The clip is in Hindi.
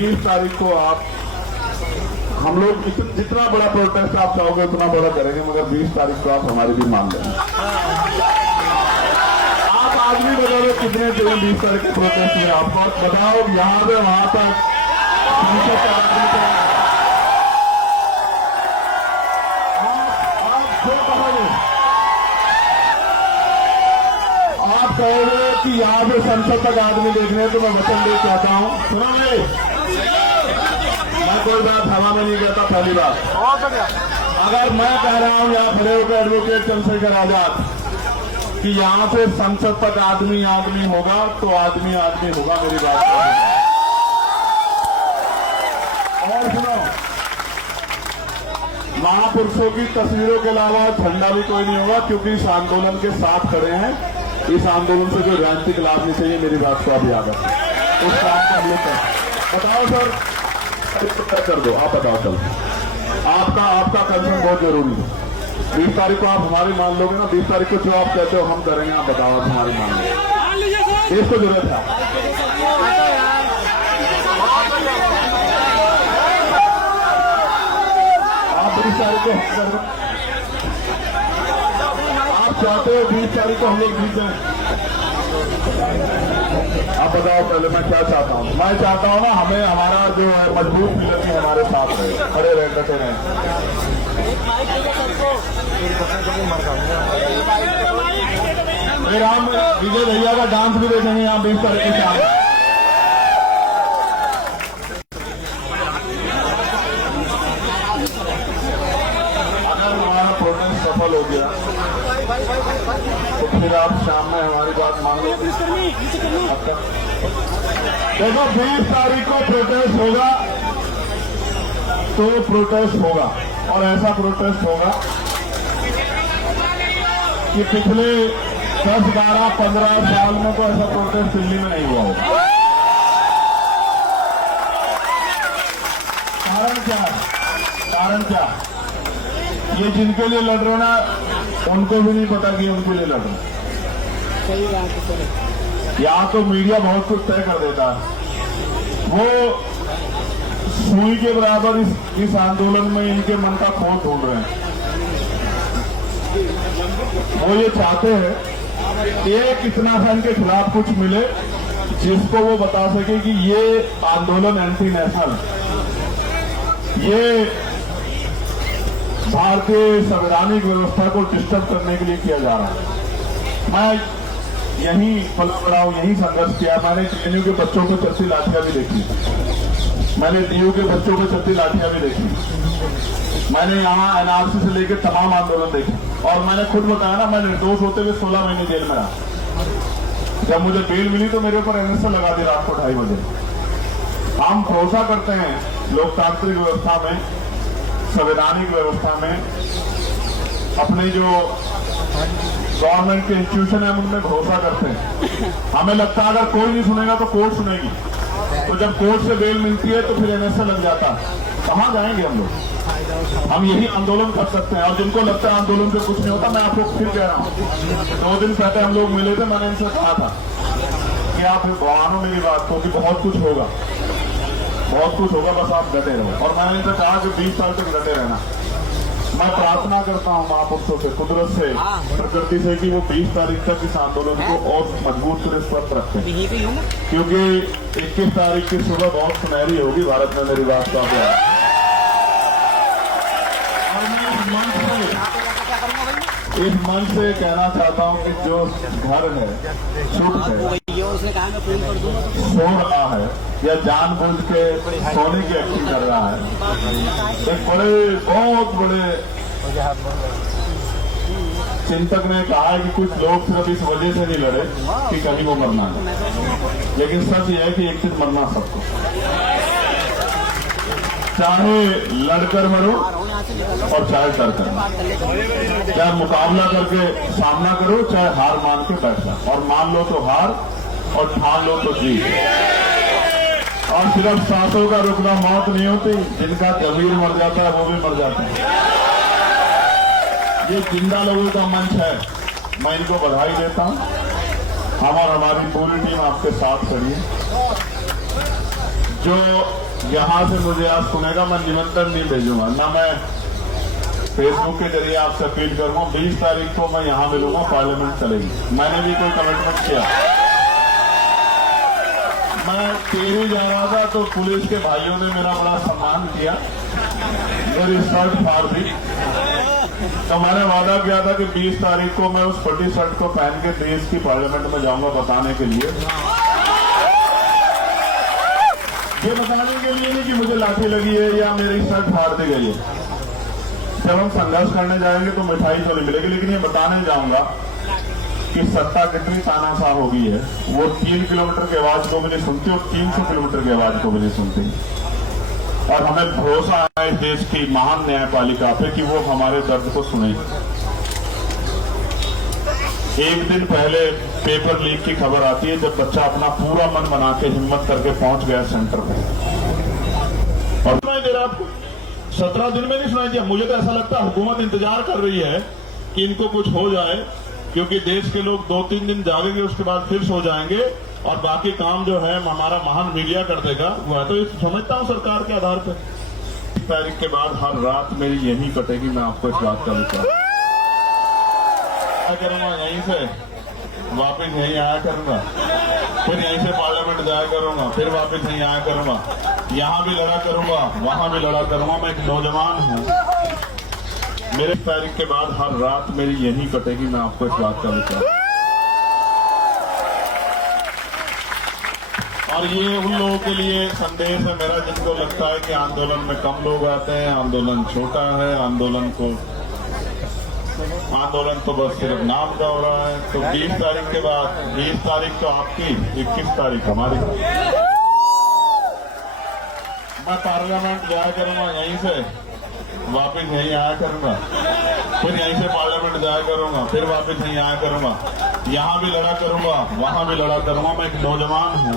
20 तारीख को आप हम लोग जितना बड़ा प्रोटेस्ट आप चाहोगे उतना बड़ा करेंगे, मगर 20 तारीख को आप हमारी भी मान लेंगे। आप आदमी बताओ कितने चाहिए 20 तारीख के प्रोटेस्ट में, आपको बताओ यहाँ से वहां तक आप कहोगे कि यहाँ से संसद तक आदमी देखने, तो मैं वचन दे कहता हूँ, सुनो भाई, मैं कोई बात हवा में नहीं कहता। पहली बात, अगर मैं कह रहा हूँ यहाँ खड़े होकर एडवोकेट चंद्रशेखर आजाद कि यहाँ से संसद तक आदमी आदमी होगा, तो आदमी आदमी होगा, मेरी बात। और सुनो, महापुरुषों की तस्वीरों के अलावा झंडा भी कोई नहीं होगा, क्योंकि इस आंदोलन के साथ खड़े हैं। इस आंदोलन से कोई राजनीतिक लाभ नहीं चाहिए, मेरी बात को आप याद रखें। उस काम को हम लोग बताओ सर, कर दो, आप बताओ सर, आपका कंसर्न बहुत जरूरी है। 20 तारीख को आप हमारी मान लोगे ना, 20 तारीख को जो आप कहते हो हम करेंगे, आप बताओ आप हमारी मान लोगे, इसको जरूरत है। आप 20 तारीख को आप चाहते हो 20 तारीख को हम लोग जीत जाए, आप बताओ पहले मैं क्या चाहता हूँ। मैं चाहता हूँ ना, हमें हमारा जो है मजबूत पिलर भी हमारे साथ रहे, खड़े रहे, डटे रहे। फिर हम विजय भैया का डांस भी देखेंगे यहाँ 20 तारीख के साथ। अगर हमारा प्रोटेस्ट सफल हो गया तो फिर आप शाम में हमारी बात मान लो। देखो 20 तारीख को प्रोटेस्ट होगा तो प्रोटेस्ट होगा, और ऐसा प्रोटेस्ट होगा कि पिछले 10, 12, 15 साल में तो ऐसा प्रोटेस्ट दिल्ली में नहीं हुआ होगा। कारण क्या? ये जिनके लिए लड़ रहे ना, उनको भी नहीं पता कि उनके लिए लड़ रहे। सही बात है। यहाँ तो मीडिया बहुत कुछ तय कर देता है, वो सुई के बराबर इस आंदोलन में इनके मन का खोल ढूंढ रहे हैं। वो ये चाहते हैं एक इतना सा इनके खिलाफ कुछ मिले जिसको वो बता सके कि ये आंदोलन एंटी नेशनल, ये भारतीय संवैधानिक व्यवस्था को डिस्टर्ब करने के लिए किया जा रहा है। मैं यहीं पल पड़ा हूं, यहीं संघर्ष किया। मैंने टीएनयू के बच्चों को चलती लाठियां भी देखी, मैंने डीयू के बच्चों को चलती लाठियां भी देखी, मैंने यहाँ एनआरसी से लेकर तमाम आंदोलन देखे, और मैंने खुद बताया ना, मैं निर्दोष होते हुए 16 महीने जेल में रहा। जब मुझे बेल मिली तो मेरे ऊपर एनएसए लगा दी रात को 2:30 बजे। हम भरोसा करते हैं लोकतांत्रिक व्यवस्था में, संवैधानिक व्यवस्था में, अपने जो गवर्नमेंट के इंस्टीट्यूशन है उनमें भरोसा करते हैं। हमें लगता है अगर कोई नहीं सुनेगा तो कोर्ट सुनेगी, तो जब कोर्ट से बेल मिलती है तो फिर एनएसए लग जाता है। कहाँ जाएंगे हम लोग? हम यही आंदोलन कर सकते हैं। और जिनको लगता है आंदोलन से कुछ नहीं होता, मैं आप लोग फिर कह रहा हूँ, 2 दिन पहले हम लोग मिले थे, मैंने इनसे कहा था कि आप मानो मेरी बात को कि बहुत कुछ होगा, बहुत कुछ होगा, बस आप डटे रहो। और मैंने इनसे कहा कि 20 साल तक डटे रहना। मैं प्रार्थना करता हूँ महापुरुषों से, कुदरत से, प्रकृति से, कि वो 20 तारीख तक इस आंदोलन को और मजबूत तरह स्वस्थ रखें, क्योंकि 21 तारीख की सुबह बहुत सुनहरी होगी भारत में, मेरी बात का। और मैं इस मंच से कहना चाहता हूँ कि जो घर है, सुख है, सो रहा है या जानबूझ के सोने की एक्टिंग कर रहा है, एक बहुत बड़े चिंतक ने कहा है कि कुछ लोग सिर्फ इस वजह से नहीं लड़े कि कभी वो मरना है, लेकिन सच ये है कि एक दिन मरना सबको, चाहे लड़कर मरो और चाहे डर कर, चाहे मुकाबला करके सामना करो, चाहे हार मान के बैठ जाओ, और मान लो तो हार और ठान लो तो जीत। और सिर्फ सांसों का रुकना मौत नहीं होती, जिनका जमीर मर जाता है वो भी मर जाता है। ये जिंदा लोगों का मंच है, मैं इनको बधाई देता हूं। हम और हमारी पूरी टीम आपके साथ खड़ी है। जो यहाँ से मुझे आज सुनेगा, मैं निमंत्रण नहीं भेजूंगा, ना मैं फेसबुक के जरिए आपसे अपील करूंगा। 20 तारीख को मैं यहाँ मिलूंगा, पार्लियामेंट चलेगी। मैंने भी कोई कमिटमेंट किया। मैं टेहरी जा रहा था तो पुलिस के भाइयों ने मेरा बड़ा सम्मान किया, मेरी शर्ट फाड़ दी। तो मैंने वादा किया था कि 20 तारीख को मैं उस फटी शर्ट को पहन के देश की पार्लियामेंट में जाऊंगा बताने के लिए। ये बताने के लिए नहीं कि मुझे लाठी लगी है या मेरी शर्ट फाड़ दी गई है। जब हम संघर्ष करने जाएंगे तो मिठाई तो नहीं मिलेगी, लेकिन ये बताने जाऊंगा कि सत्ता कितनी तानाशाह हो गई है। वो 3 किलोमीटर की आवाज को भी नहीं सुनती और 300 किलोमीटर की आवाज को भी नहीं सुनती। और हमें भरोसा है देश की महान न्यायपालिका पे कि वो हमारे दर्द को सुने। एक दिन पहले पेपर लीक की खबर आती है जब बच्चा अपना पूरा मन बना के हिम्मत करके पहुंच गया सेंटर पे, और सुनाई दे रहा आपको 17 दिन में नहीं सुनाई दिया। मुझे तो ऐसा लगता है हुकूमत इंतजार कर रही है कि इनको कुछ हो जाए, क्योंकि देश के लोग 2-3 दिन जागेंगे, उसके बाद फिर सो जाएंगे और बाकी काम जो है हमारा महान मीडिया कर देगा। मैं तो समझता हूं सरकार के आधार पर 20 तारीख के बाद हर रात मेरी यही कटेगी। मैं आपको इस बात का विचार करूंगा, यहीं से वापस यहीं आया करूंगा, फिर यहीं से पार्लियामेंट जाया करूंगा, फिर वापस यहीं आया करूंगा। यहां भी लड़ा करूंगा, वहां भी लड़ा करूंगा। मैं एक नौजवान हूं। मेरे तारीख के बाद हर रात मेरी यही कटेगी। मैं आपको इस बात का विचार, और ये उन लोगों के लिए संदेश है मेरा जिनको लगता है कि आंदोलन में कम लोग आते हैं, आंदोलन छोटा है, आंदोलन तो बस सिर्फ नाम का हो रहा है। तो 20 तारीख के बाद, 20 तारीख तो आपकी, 21 तारीख हमारी। मैं पार्लियामेंट जाया करूंगा, यहीं से वापस यहीं आया करूंगा, फिर यहीं से पार्लियामेंट जाया करूंगा, फिर वापस यहीं आया करूंगा। यहां भी लड़ा करूंगा, वहां भी लड़ा करूंगा। मैं एक नौजवान हूं।